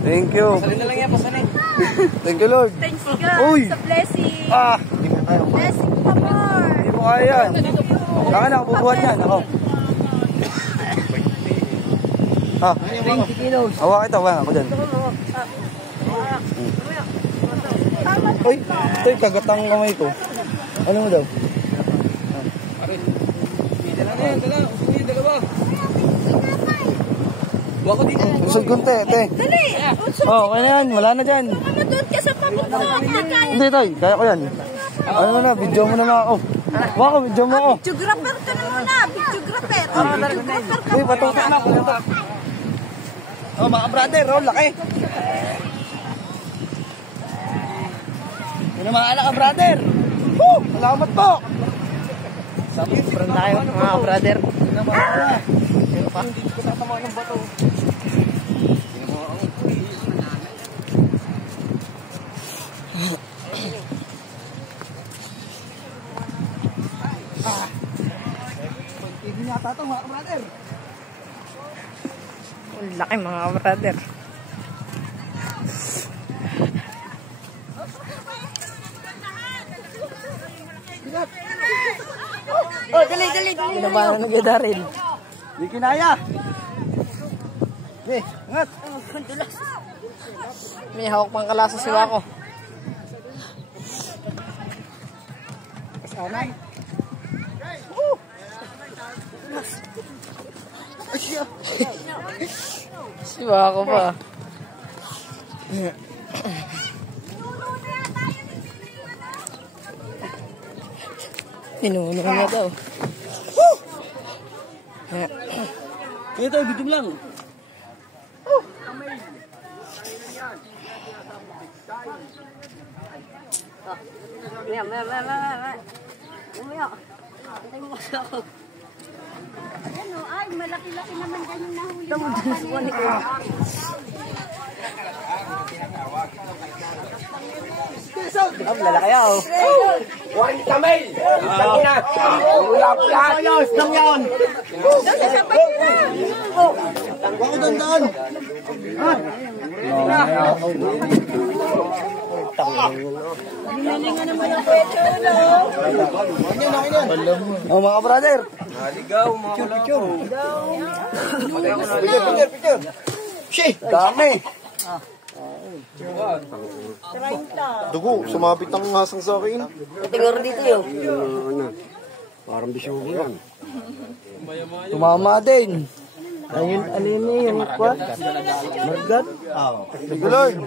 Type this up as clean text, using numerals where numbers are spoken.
Thank you. Pasalin na lang yan, pasalin. Thank you, Lord. Thanks God Uy! sa blessing. Hindi mo kaya. Blessing pa more. Hindi mo kaya yan. Saka na, bubuhat yan. Ako. 20 kilos. Hawa kita, hawa ako dyan. Uy, ito yung kagatang kamay ko. Ano mo daw? Dala na yan, dala. Usunin, dalawa. Buwa ko dito. Usod kunti, te. Dali. Okay na yan, wala na dyan. Ano doon ka sa papupuan? Hindi, tay, kaya ko yan. Ano na, video mo na nga ako. Wako, video mo ako. Videographer ka na muna. Videographer. Videographer ka Uy, patutok na, patutok. Mga brother, laki. Yun ang mga anak ka, brother. Salamat po. Sobrang tayo, mga brother. Hindi ko tatamaan ng bato. Hindi nga tatang mga brother. Ang laki mga brother. Oh, dali. Kinabahan na nagadarin. Hindi kinaya. Angat. May hawak pang kalasa si Wako. Kasanan. Si Wako pa. Ninuno na daw. Kaya tayo, bitum lang. Ano, ay, malaki-laki naman ganyan nahuli. Lalaki ako. 40 mil! Isang ina! Pula-pula! Ayos lang yan! Wako dandan. Mga brother. Naligaw, mga picture. Picture. Shit, dami. Dugo, sumapit ang hasang sa akin. Tingor dito yun. Parang bisyugo yan. Tumama din. Ayun, alin yung kwa? Margat? Oo. Lord.